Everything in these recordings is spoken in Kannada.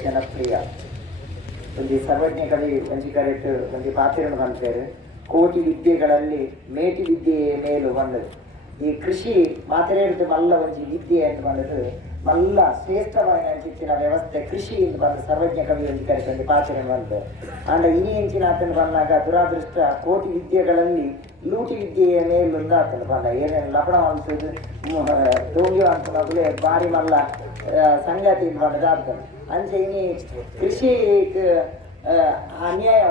ಜನಪ್ರಿಯ ಒಂದು ಸರ್ವಜ್ಞ ಕವಿ ಒಂಜಿ ಕರೆಟ್ ಒಂದು ಪಾತ್ರನು ಬಂತಾರೆ ಕೋಟಿ ವಿದ್ಯೆಗಳಲ್ಲಿ ಮೇಟಿ ವಿದ್ಯೆಯ ಮೇಲು ಬಂದದು ಈ ಕೃಷಿ ಮಾತಾಡಿದ ಮಲ್ಲ ಒಂಜಿ ವಿದ್ಯೆ ಅಂತ ಬಂದದ್ದು നല്ല ശ്രേഷ്ഠമായി ವ್ಯವಸ್ಥೆ ಕೃಷಿ ಕೃಷಿಯಿಂದ ಬಂದ ಸರ್ವಜ್ಞ ಕವಿ ಎಂದು ಕರೆಕೊಂಡು ಪಾಚನೆ ಬಂದು. ಅಂಡ ಇನಿ ಹೆಂಚಿನಾತನು ಬಂದಾಗ ದುರಾದೃಷ್ಟ ಕೋಟಿ ವಿದ್ಯೆಗಳಲ್ಲಿ ಲೂಟಿ ವಿದ್ಯೆಯ ಮೇಲೊಂದು ಆತನು ಬಂದ. ಏನೇನು ಲಪಣ ಅನ್ಸೋದು ಅಂತ ಅನ್ಕೊಂಡಾಗಲೇ ಬಾರಿ ಮಲ್ಲ ಸಂಗಾತಿ ಬಂದದ ಆತನು ಅಂಚೆ ಇನಿ ಕೃಷಿ ಅನ್ಯಾಯ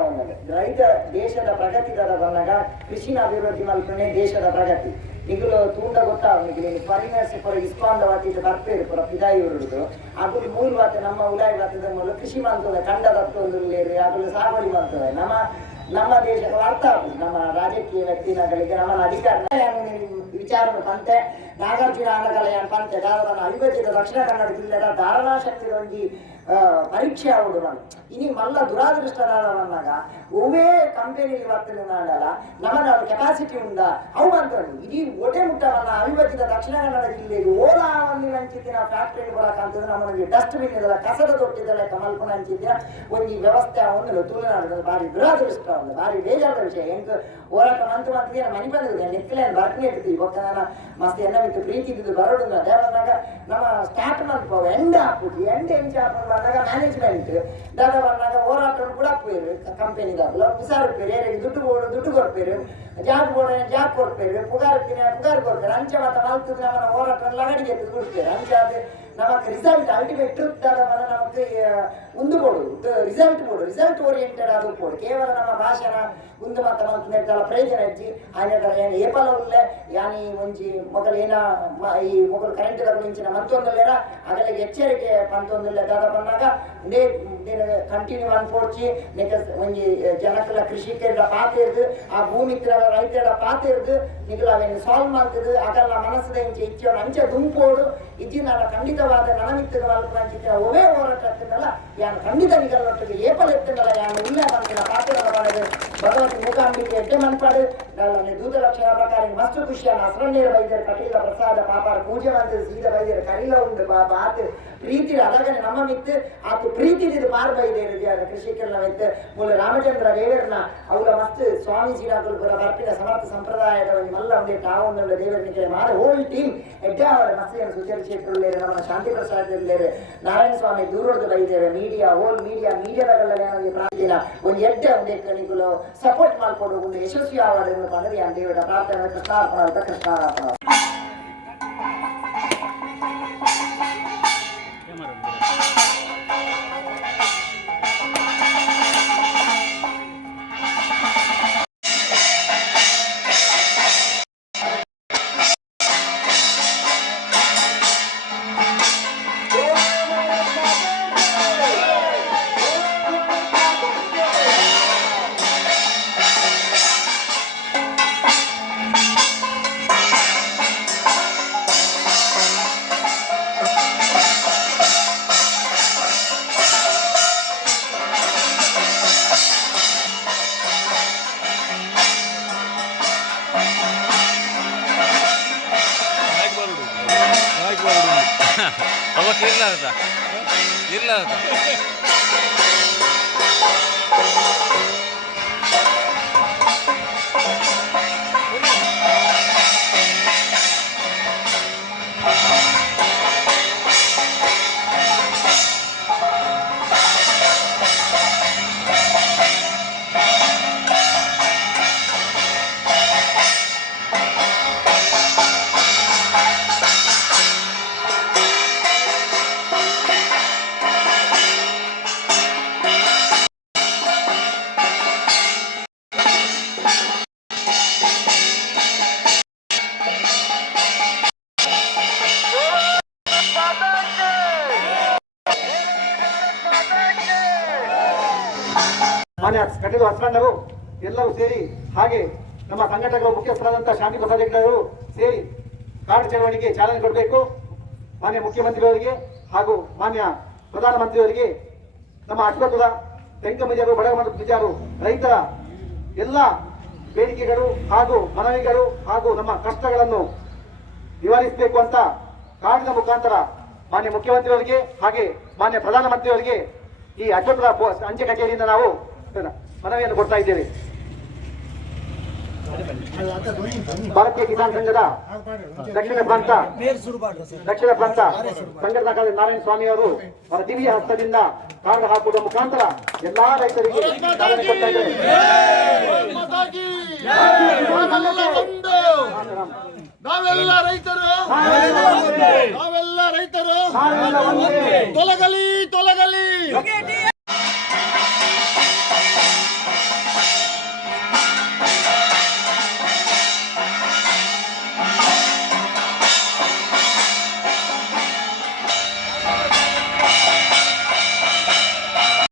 ರೈತ ದೇಶದ ಪ್ರಗತಿ ದರ ಬಂದಾಗ ಕೃಷಿನ ಅಭಿವೃದ್ಧಿ ಮಲ್ಪನೆ ದೇಶದ ಪ್ರಗತಿ. ನಿಗುಲು ತೂಂಡ ಗೊತ್ತಾ ಅವನಿಗೆ ನೀನು ಪರಿಣಾಸ ಪರ ಇಸ್ಪಾಂದ ವಾತಿದ ಬರ್ಪೇರು ಪುರ ಪಿದಾಯಿ ಹೊರಡುದು ಅಗುಲು ಮೂಲ ವಾತ ನಮ್ಮ ಉಲಾಯಿ ವಾತದ ಮೂಲ ಕೃಷಿ ಮಂತದೆ ಕಂಡ ದತ್ತೊಂದು ಅಗುಲು ಸಾಗುವಳಿ ಮಾಡ್ತದೆ ನಮ್ಮ ನಮ್ಮ ದೇಶದ ಅರ್ಥ ಆಗುದು ನಮ್ಮ ರಾಜಕೀಯ ವ್ಯಕ್ತಿಗಳಿಗೆ ನಮ್ಮ ಅಧಿಕಾರ ವಿಚಾರವನ್ನು ಪಂತೆ ನಾಗಾರ್ಜುನ ಅನಗಲಯ ಪಂತೆ ಧಾರವಾಡ ಅವಿಭಜಿತ ದಕ್ಷಿಣ ಕನ್ನಡ ಜಿಲ್ಲೆಯ ಧಾರಣಾಶಕ್ತಿ ಒಂಜಿ ಆ, ಪರೀಕ್ಷೆ ಆಗುದು ನಾನು. ಇನಿ ಮಲ್ಲ ದುರಾದೃಷ್ಟನಾದವನ್ನಾಗ ಒವೇ ಕಂಪೆನಿ ಬರ್ತದೆ ನಾಡಲ್ಲ ನಮ್ಮನ್ನ ಅವ್ರ ಕೆಪಾಸಿಟಿ ಉಂಡ ಅವು ಅಂತ ಇಡೀ ಒಡೆ ಮುಟ್ಟವನ್ನ ಅವಿಭಜಿತ ದಕ್ಷಿಣ ಕನ್ನಡ ಜಿಲ್ಲೆಗೆ ಓಲಾವಲ್ಲಿ ಹಂಚಿದ್ದಿನ ಫ್ಯಾಕ್ಟರಿ ಬರಕಂತಂದ್ರೆ ನಮ್ಮನಿಗೆ ಡಸ್ಟ್ಬಿನ್ ಇದೆಲ್ಲ, ಕಸದ ತೊಟ್ಟಿದಲ್ಲ ಕಮಲ್ಪನ ಹಂಚಿದ್ದ ಒಂದು ವ್ಯವಸ್ಥೆ ಒಂದು ತುಳುನಾಡು ಭಾರಿ ದುರಾದೃಷ್ಟ ಒಂದು, ಭಾರಿ ಬೇಜಾರದ ವಿಷಯ. ಹೆಂಗ್ ಹೋರಾಟ ಮಂತ್ ಮಂತಿಗೆ ಮನೆ ಬಂದಿದೆ ನೆಕ್ಲೆ ಬರ್ತೀನಿ ಇರ್ತೀವಿ ಇವಾಗ ನಾನು ಮಸ್ತ್ ಎನ್ನ ಬಿತ್ತು ಪ್ರೀತಿ ಇದ್ದು ಬರೋಡು ದೇವರಾಗ ನಮ್ಮ ಸ್ಟಾರ್ಟ್ ಮಾಡ್ಕೋ ಎಂಡ್ ಹಾಕ್ಬಿಟ್ಟು ಎಂಡ್ ಹಾಕೊಂಡು ಬಂದಾಗ ಮ್ಯಾನೇಜ್ಮೆಂಟ್ ದಾದ ಬಂದಾಗ ಹೋರಾಟ ಕೂಡ ಹಾಕ್ಬೇರು ಕಂಪೆನಿದಾಗಲು ಬಿಸಾಡ್ಬೇರು ಯಾರಿಗೆ ದುಡ್ಡು ಕೊಡು ದುಡ್ಡು ಕೊಡ್ಬೇರು ಜಾಬ್ ಕೊಡ ಜಾಬ್ ಕೊಡ್ಬೇರು ಪುಗಾರ್ ಇರ್ತೀನಿ ಪುಗಾರ್ ಕೊಡ್ಬೇರು ಅಂಚೆ ಮತ್ತೆ ಮಲ್ತದ ನಮ್ಮ ಹೋರಾಟ ಲಗಡಿಗೆ ಎದ್ದು ಬಿಡ್ತೇವೆ ಅಂಚೆ ಅದು ನಮಗೆ ರಿಸಲ್ಟ್ ಅಲ್ಟಿಮೇಟ್ ಟ್ರೂತ್ ದಾದ ಬಂದ ನಮಗೆ ಉಂದು ಕೊಡು ರಿಸಲ್ಟ್ ಕೊಡು ರಿಸಲ್ಟ್ ಓರಿಯೆಂಟೆಡ್ ಅದು ಕೊಡು ಕೇವಲ ನಮ್ಮ ಭಾಷಣ ಉಂದು ಮಾತ ಮಂತ್ ನೆಟ್ಟಲ ಪ್ರಯೋಜನ ಇಜ್ಜಿ ಆಯ್ನ ಏನು ಏಪಲ ಉಳ್ಳೆ ಯಾನಿ ಒಂಜಿ ಮೊಗಲ್ ಏನ ಮ- ಈ ಮೊಗಲ್ ಕರೆಂಟ್ ದಾಗ ಇಂಚಿನ ಮಂತೊಂದಲ್ಲೇರ ಅಗಲಿಗೆ ಎಚ್ಚರಿಕೆ ಪಂತೊಂದಲ್ಲ ದಾದ ಬಂದಾಗ ನೇ ಕಂಟಿನ್ಯೂ ಅನ್ಪೋಡ್ಚಿ ನಿಕ ಒಂಜಿ ಜನಕಲ ಕೃಷಿಕರ ಪಾತೆ ಇರ್ದು, ಆ ಭೂಮಿ ರೈತರೆಲ್ಲ ಪಾತೆ ಇರ್ದು ನಿಗಲ ಅವೇನು ಸಾಲ್ವ್ ಮಾಡ್ತದೆ ಅದೆಲ್ಲ ಮನಸ್ಸದ ಇಂಚೆ ಇಚ್ಛೆ ಅಂಚೆ ದುಂಪೋಡು ಇಜ್ಜಿ ನಾನು ಖಂಡಿತವಾದ ನನಮಿತ್ತದ ಮಲ್ಪ ಅಂಚಿನ ಒವೇ ಹೋರಾಟ ಆಗ್ತದಲ್ಲ ಯಾನು ಖಂಡಿತ ನಿಗಲೊಟ್ಟಿಗೆ ಏಪಲ್ ಎತ್ತದಲ್ಲ ಯಾನು ಇಲ್ಲ ಅಂತ ಪಾತ್ರ ಮಾಡಿದೆ ಭಗವಂತ ಮೂಕಾಂಬಿಕೆ ಎಡ್ಡೆ ಮನ್ಪಾಡು. ನಲ್ಲನೆ ದೂತ ಲಕ್ಷಣ ಪ್ರಕಾರ ಮಸ್ತು ಖುಷಿಯನ್ನು ಅಸ್ರಂಡೇರ ವೈದ್ಯರು ಕಟೀಲ ಪ್ರಸಾದ ಪಾಪಾರ ಪೂಜೆ ಮಾಡಿದ್ರೆ ಸೀದ ವೈದ್ಯರು ಕರೀಲ ಉಂಡು ಬಾ ಬಾತ್ ಪ್ರೀತಿ ಅದಗನೆ ನಮ್ಮ ಮಿತ್ತು ಆತು ಪ್ರೀತಿ ಇದು ಪಾರ್ ಬೈದೇರು ಕೃಷಿಕರನ್ನ ಮಿತ್ತು ಮೂಲ ರಾಮಚಂದ್ರ ದೇವರನ್ನ ಅವರ ಮಸ್ತ್ ಸ್ವಾಮೀಜಿನ ಪುರ ಬರ್ಪಿನ ಸಮರ್ಥ ಸಂಪ್ರದಾಯದ ಒಂದು ಮಲ್ಲ ಒಂದೇ ತಾವೊಂದು ದೇವರನಿಗೆ ಮಾಡಿ ಹೋಲ್ ಟೀಮ್ ಎಡ್ಡೆ ಅವರ ಮಸ್ತಿಯನ್ನು ಸುಚರಿಸಿಟ್ಟುಳ್ಳೇರು ನಮ್ಮ ಶಾಂತಿ ಪ್ರಸಾದ ಇರ್ಲೇರು ನಾರಾಯಣ ಸ್ವಾಮಿ ದೂರದ ಬೈದೇವೆ ಮೀಡಿಯಾ ಹೋಲ್ ಮೀಡಿಯಾ ಮೀಡಿಯಾದಾಗಲ್ಲ ನಮಗೆ ಪ್ರಾರ್ಥನೆ ಒಂದು ಎಡ್ಡೆ ಒಂದೇ ಕಣಿಗಳು ಸಪೋರ್ಟ್ ಮಾಡ್ಕೊಡು ಒಂದು ಯಶಸ್ವಿ ಆವಾಡನ್ನು மாதிரி என் டிவியோட பார்த்து கிருஷ்ணா பார்த்து கிருஷ்ணா ಇರ್ಲಾರ್ದ? ಇರ್ಲಾರ್ದ? ಮಾನ್ಯ ಕಟೀಲು ಹಸ್ಬಂಡರು ಎಲ್ಲರೂ ಸೇರಿ ಹಾಗೆ ನಮ್ಮ ಸಂಘಟಕರು ಮುಖ್ಯಸ್ಥರಾದಂತಹ ಶಾಂತಿ ಪ್ರಸಾದ್ ಅವರು ಸೇರಿ ಕಾರ್ಡ್ ಚಳವಳಿಗೆ ಚಾಲನೆ ಕೊಡಬೇಕು. ಮಾನ್ಯ ಮುಖ್ಯಮಂತ್ರಿಯವರಿಗೆ ಹಾಗೂ ಮಾನ್ಯ ಪ್ರಧಾನಮಂತ್ರಿಯವರಿಗೆ ನಮ್ಮ ಅಶ್ವತ್ಥದ ತೆಂಕಮಜರು ಬಡ ಮತ್ತು ಬಿಜಾರು ರೈತರ ಎಲ್ಲ ಬೇಡಿಕೆಗಳು ಹಾಗೂ ಮನವಿಗಳು ಹಾಗೂ ನಮ್ಮ ಕಷ್ಟಗಳನ್ನು ನಿವಾರಿಸಬೇಕು ಅಂತ ಕಾಡಿನ ಮುಖಾಂತರ ಮಾನ್ಯ ಮುಖ್ಯಮಂತ್ರಿಯವರಿಗೆ ಹಾಗೆ ಮಾನ್ಯ ಪ್ರಧಾನಮಂತ್ರಿಯವರಿಗೆ ಈ ಪೋ- ಅಂಚೆ ಕಚೇರಿಯಿಂದ ನಾವು ಮನವಿಯನ್ನು ಕೊಡ್ತಾ ಇದ್ದೇವೆ. ಭಾರತೀಯ ಕಿಸಾನ್ ಸಂಘದ ದಕ್ಷಿಣ ಪ್ರಾಂತ ದಕ್ಷಿಣ ಪ್ರಾಂತ ಸಂಘದ ನಾರಾಯಣ ಸ್ವಾಮಿ ಅವರು ಅವರ ದಿವ್ಯ ಹಸ್ತದಿಂದ ಕಾರ್ಡ್ ಹಾಕುವ ಮುಖಾಂತರ ಎಲ್ಲಾ ರೈತರಿಗೆ ನಾವೆಲ್ಲ ರೈತರು. ನಾವೆಲ್ಲ. ತೊಲಗಲಿ ತೊಲಗಲಿ. ಹೊಗೆ